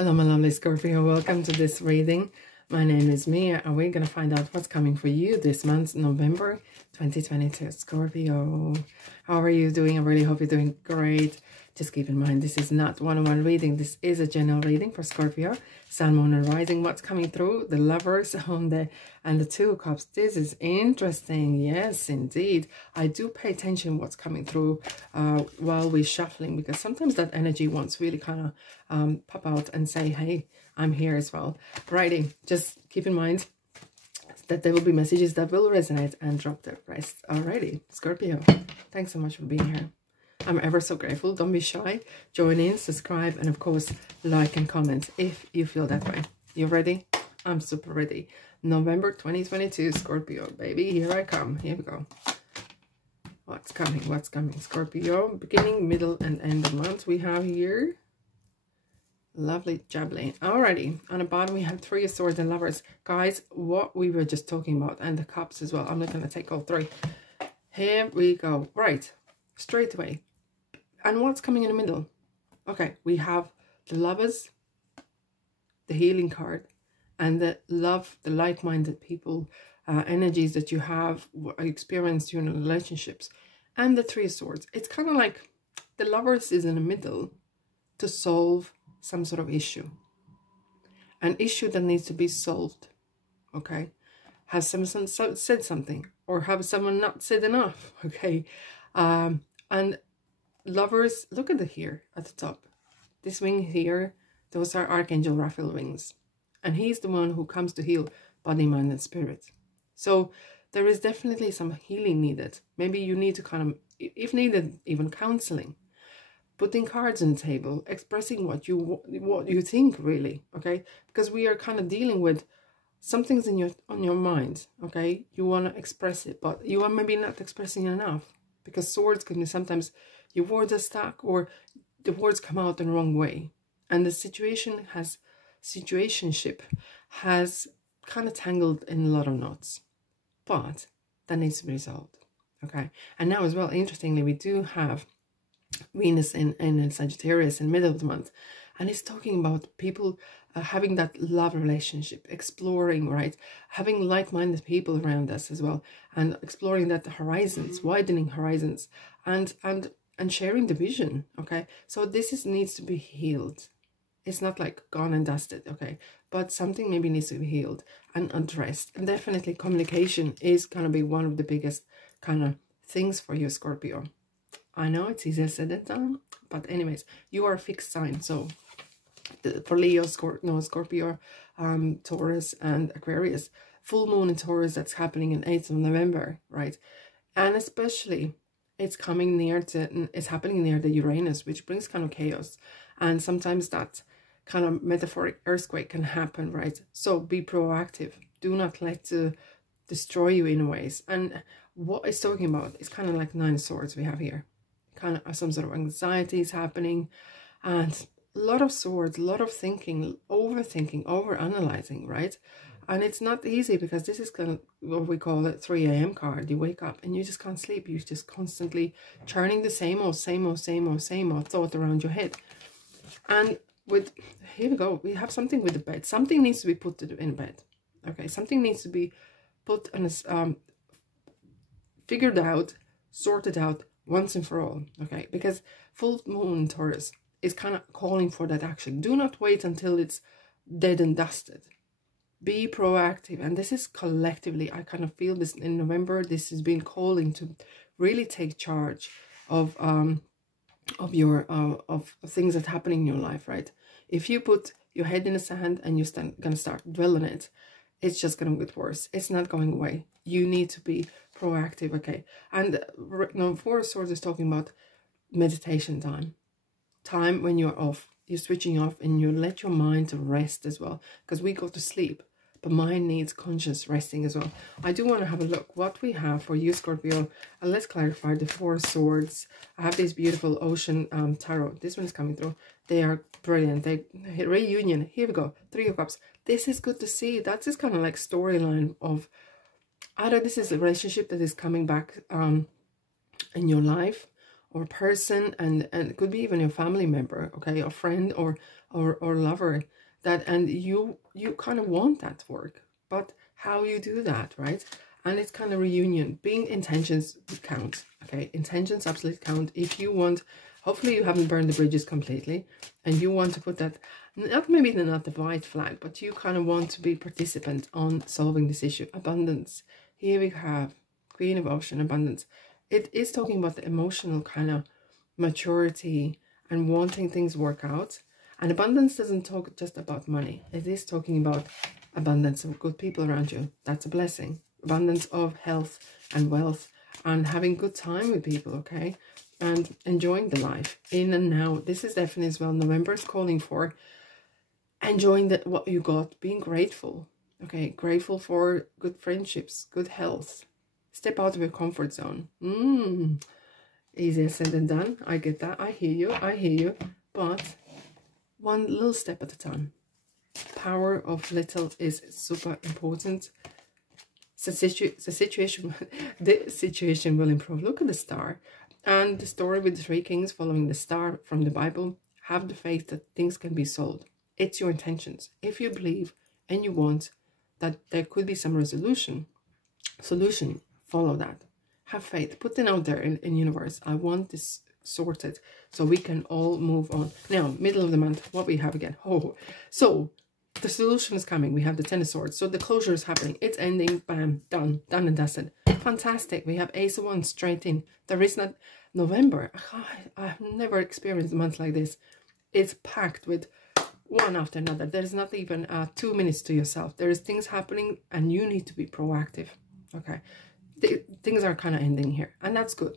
Hello, my lovely Scorpio. Welcome to this reading. My name is Mia, and we're going to find out what's coming for you this month, November 2022. Scorpio, how are you doing? I really hope you're doing great. Just keep in mind, this is not one-on-one reading. This is a general reading for Scorpio, Sun, Moon, and Rising. What's coming through? The Lovers and the Two of Cups. This is interesting. Yes, indeed. I do pay attention what's coming through while we're shuffling, because sometimes that energy wants really kind of pop out and say, hey, I'm here as well. Righty, just keep in mind that there will be messages that will resonate and drop the rest. Alrighty, Scorpio, thanks so much for being here. I'm ever so grateful. Don't be shy. Join in, subscribe, and of course, like and comment if you feel that way. You ready? I'm super ready. November 2022, Scorpio, baby. Here I come. Here we go. What's coming? What's coming? Scorpio, beginning, middle, and end of month we have here. Lovely jubbly. Alrighty. On the bottom we have Three of Swords and Lovers. Guys, what we were just talking about, and the Cups as well. I'm not going to take all three. Here we go. Right. Straight away. And what's coming in the middle? Okay, we have the Lovers, the Healing card, and the love, the like-minded people, energies that you have experienced during relationships, and the Three of Swords. It's kind of like the Lovers is in the middle to solve some sort of issue. An issue that needs to be solved. Okay? Has someone said something? Or have someone not said enough? Okay? And Lovers, look at it here at the top. This wing here, those are Archangel Raphael wings. And he's the one who comes to heal body, mind, and spirit. So there is definitely some healing needed. Maybe you need to kind of, if needed, even counseling. Putting cards on the table, expressing what you think, really, okay? Because we are kind of dealing with something's on your mind, okay? You want to express it, but you are maybe not expressing enough. Because swords can be sometimes your words are stuck or the words come out in the wrong way. And the situationship has kind of tangled in a lot of knots. But that needs to be resolved. Okay. And now as well, interestingly, we do have Venus in Sagittarius in the middle of the month. And it's talking about people having that love relationship, exploring, right? Having like-minded people around us as well. And exploring that horizons, widening horizons. And sharing the vision, okay? So this needs to be healed. It's not like gone and dusted, okay? But something maybe needs to be healed and addressed. And definitely communication is going to be one of the biggest kind of things for you, Scorpio. I know it's easier said than done, but anyways, you are a fixed sign. So for Leo, Scorpio, Taurus, and Aquarius, full moon in Taurus that's happening in 8th of November, right? And especially it's happening near the Uranus, which brings kind of chaos. And sometimes that kind of metaphoric earthquake can happen, right? So be proactive. Do not let it destroy you in ways. And what it's talking about is kind of like Nine of Swords we have here. Kind of some sort of anxiety is happening. And a lot of swords, a lot of thinking, overthinking, overanalyzing, right? And it's not easy because this is kind of what we call it 3 a.m. card. You wake up and you just can't sleep. You're just constantly churning the same old thought around your head. And here we go. We have something with the bed. Something needs to be put in bed. Okay, something needs to be put and figured out, sorted out once and for all. Okay, because full moon in Taurus is kind of calling for that action. Do not wait until it's dead and dusted. Be proactive. And this is collectively, I kind of feel this in November, this has been calling to really take charge of things that happen in your life, right? If you put your head in the sand and you're gonna start dwelling it, it's just gonna get worse. It's not going away. You need to be proactive, okay? And Four of Swords is talking about meditation time when you're off, you're switching off, and you let your mind to rest as well, because we go to sleep, but mind needs conscious resting as well. I do want to have a look what we have for you, Scorpio. And let's clarify the Four of Swords. I have this beautiful Ocean Tarot. This one is coming through. They are brilliant. Reunion. Here we go. Three of Cups. This is good to see. That's just kind of like storyline of either this is a relationship that is coming back in your life, or person, and it could be even your family member, okay, a friend or or lover, that, and you kind of want that to work, but how you do that, right? And it's kind of reunion. Being intentions count, okay? Intentions absolutely count. If you want, hopefully you haven't burned the bridges completely, and you want to put that, maybe not the white flag, but you kind of want to be participant on solving this issue. Abundance. Here we have Queen of Ocean, abundance. It is talking about the emotional kind of maturity and wanting things work out. And abundance doesn't talk just about money. It is talking about abundance of good people around you. That's a blessing. Abundance of health and wealth and having good time with people, okay? And enjoying the life in and now. This is definitely as well, November is calling for enjoying what you got, being grateful, okay? Grateful for good friendships, good health. Step out of your comfort zone. Easier said than done. I get that. I hear you. But one little step at a time. Power of little is super important. The situation will improve. Look at the star. And the story with the 3 kings following the star from the Bible. Have the faith that things can be solved. It's your intentions. If you believe and you want that there could be some solution, follow that. Have faith. Put it out there in universe. I want this sorted so we can all move on. Now, middle of the month, what we have again? Oh, so the solution is coming. We have the 10 of Swords. So the closure is happening. It's ending. Bam. Done and dusted. Fantastic. We have Ace of Wands straight in. There is not November. I've never experienced a month like this. It's packed with one after another. There's not even 2 minutes to yourself. There is things happening and you need to be proactive. Okay. Things are kind of ending here. And that's good.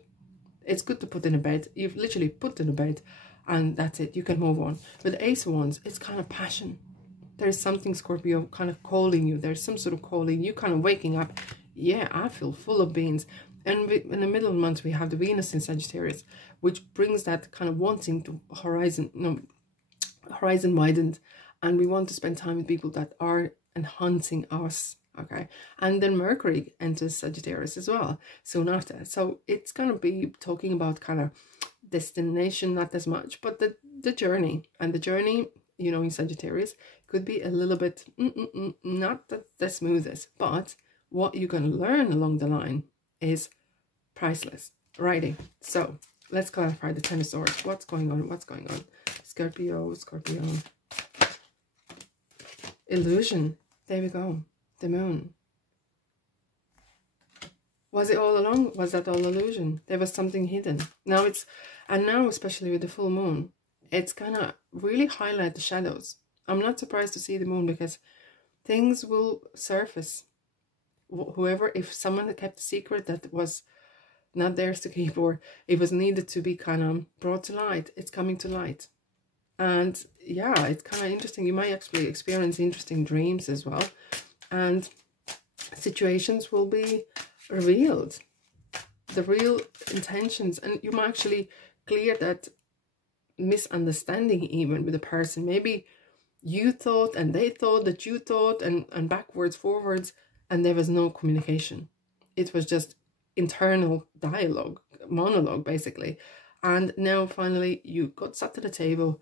It's good to put in a bed. You've literally put in a bed and that's it. You can move on. With Ace of Wands, it's kind of passion. There's something, Scorpio, kind of calling you. There's some sort of calling. You kind of waking up. Yeah, I feel full of beans. And in the middle of the month, we have the Venus in Sagittarius, which brings that kind of wanting to horizon widened. And we want to spend time with people that are enhancing us. Okay. And then Mercury enters Sagittarius as well soon after. So it's going to be talking about kind of destination, not as much, but the journey. And the journey, you know, in Sagittarius could be a little bit not the smoothest, but what you're going to learn along the line is priceless. Righty. So let's clarify the 10 of Swords. What's going on? Scorpio. Illusion. There we go. The moon. Was it all along? Was that all illusion? There was something hidden. Now especially with the full moon, it's gonna really highlight the shadows. I'm not surprised to see the moon because things will surface. If someone kept a secret that was not theirs to keep, or it was needed to be kind of brought to light, it's coming to light. And yeah, it's kind of interesting. You might actually experience interesting dreams as well. And situations will be revealed. The real intentions. And you might actually clear that misunderstanding even with the person. Maybe you thought and they thought that you thought, and backwards, forwards, and there was no communication. It was just internal dialogue, monologue basically. And now finally you got sat to the table,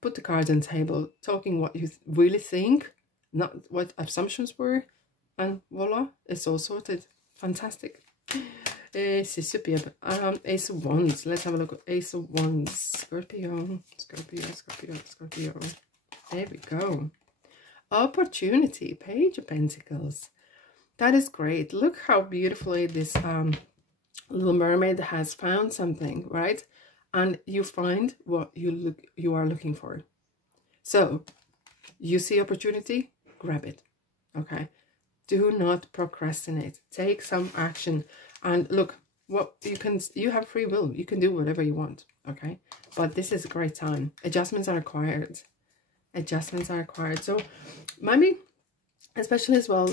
put the cards on the table, talking what you really think, not what assumptions were, and voila, it's all sorted. Fantastic. C'est superb. Ace of Wands. Let's have a look at Ace of Wands. Scorpio. There we go. Opportunity. Page of Pentacles. That is great. Look how beautifully this little mermaid has found something, right? And you find what you are looking for. So you see opportunity, grab it. Okay. Do not procrastinate. Take some action. And look, you have free will. You can do whatever you want. Okay. But this is a great time. Adjustments are required. So maybe, especially as well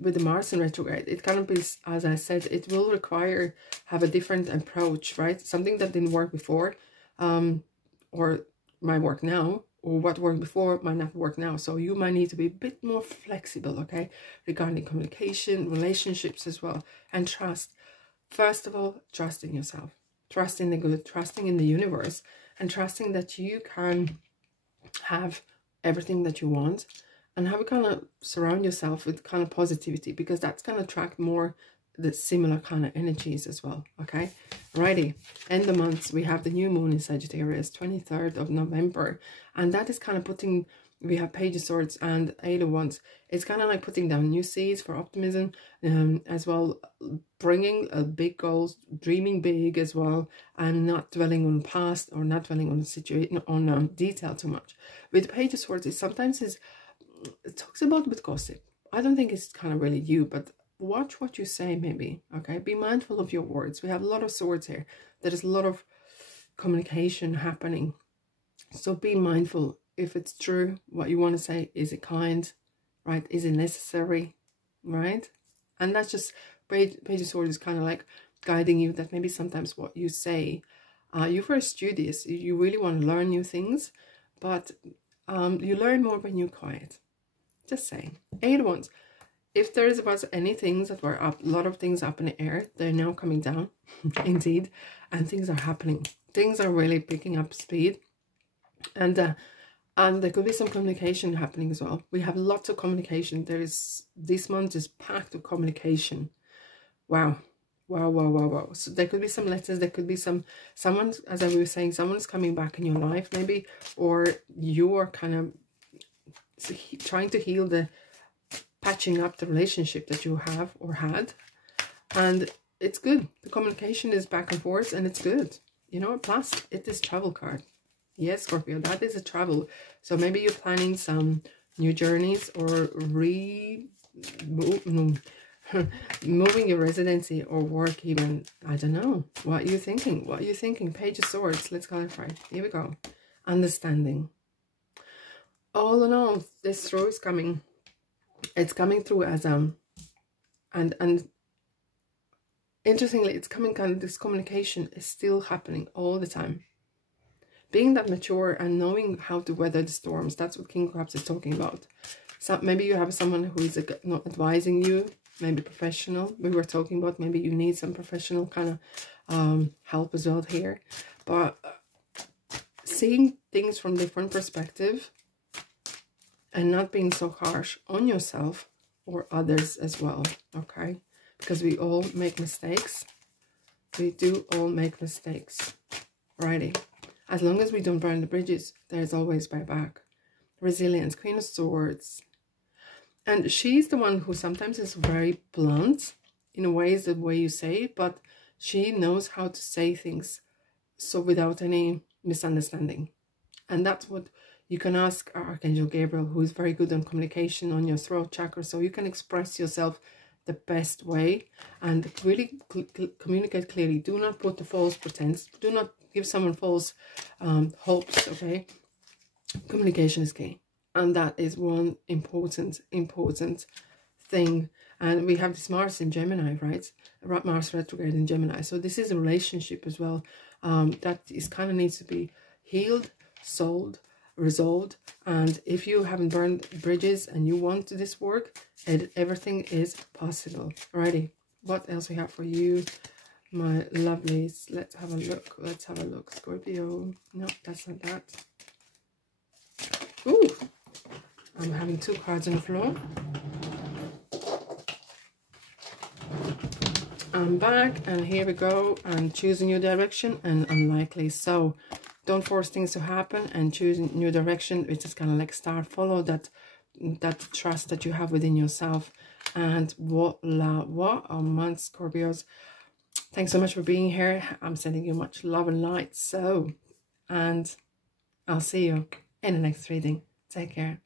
with the Mars in retrograde, it kind of be, as I said, it will require have a different approach, right? Something that didn't work before, or might work now, or what worked before might not work now. So you might need to be a bit more flexible, okay, regarding communication, relationships as well, and trust. First of all, trust in yourself, trust in the good, trusting in the universe, and trusting that you can have everything that you want, and how you kind of surround yourself with kind of positivity, because that's going to attract more the similar kind of energies as well. Okay, righty. End the months, we have the new moon in Sagittarius, 23rd of November, and that is kind of putting, we have Page of Swords and Eight of Wands. It's kind of like putting down new seeds for optimism, as well, bringing big goals, dreaming big as well, and not dwelling on past or not dwelling on the situation, on detail too much. With Page of Swords, it sometimes is, it talks about with gossip. I don't think it's kind of really you, but watch what you say maybe. Okay, be mindful of your words. We have a lot of swords here. There is a lot of communication happening, so be mindful. If it's true what you want to say, is it kind, right? Is it necessary, right? And that's just Page of Swords is kind of like guiding you that maybe sometimes what you say, you're very studious, you really want to learn new things, but you learn more when you're quiet. Just saying. Eight of Wands. If there was any things that were up, a lot of things up in the air, they're now coming down, indeed, and things are happening. Things are really picking up speed, and there could be some communication happening as well. We have lots of communication. This month is packed with communication. Wow. Wow, wow, wow, wow. So there could be some letters, there could be someone, as I was saying, someone's coming back in your life maybe, or you are kind of trying to heal the, patching up the relationship that you have or had, and it's good. The communication is back and forth, and it's good, you know. Plus it is travel card. Yes, Scorpio, that is a travel. So maybe you're planning some new journeys, or moving your residency or work even. I don't know. What are you thinking? What are you thinking? Page of Swords. Let's clarify. Here we go. Understanding. All in all, this throw is coming. It's coming through as and interestingly, it's coming kind of, this communication is still happening all the time. Being that mature and knowing how to weather the storms, that's what King of Cups is talking about. So maybe you have someone who is not advising you, maybe professional. We were talking about maybe you need some professional kind of help as well here. But seeing things from different perspective, and not being so harsh on yourself or others as well, okay? Because we all make mistakes. We do all make mistakes. Alrighty. As long as we don't burn the bridges, there's always way back. Resilience, Queen of Swords. And she's the one who sometimes is very blunt in a way, is the way you say it, but she knows how to say things so without any misunderstanding. And that's what you can ask Archangel Gabriel, who is very good on communication on your throat chakra, so you can express yourself the best way and really communicate clearly. Do not put the false pretense. Do not give someone false hopes, okay? Communication is key. And that is one important thing. And we have this Mars in Gemini, right? Mars retrograde in Gemini. So this is a relationship as well that is kind of needs to be healed, sold, resolved. And if you haven't burned bridges and you want this work, everything is possible. Alrighty, what else we have for you, my lovelies? Let's have a look. Let's have a look. Scorpio. No, that's not that. Ooh, I'm having two cards on the floor. I'm back, and here we go. And choose a new direction, and unlikely. So don't force things to happen, and choose a new direction. It's just kind of like start, follow that trust that you have within yourself. And voila, what a month, Scorpios. Thanks so much for being here. I'm sending you much love and light. So, and I'll see you in the next reading. Take care.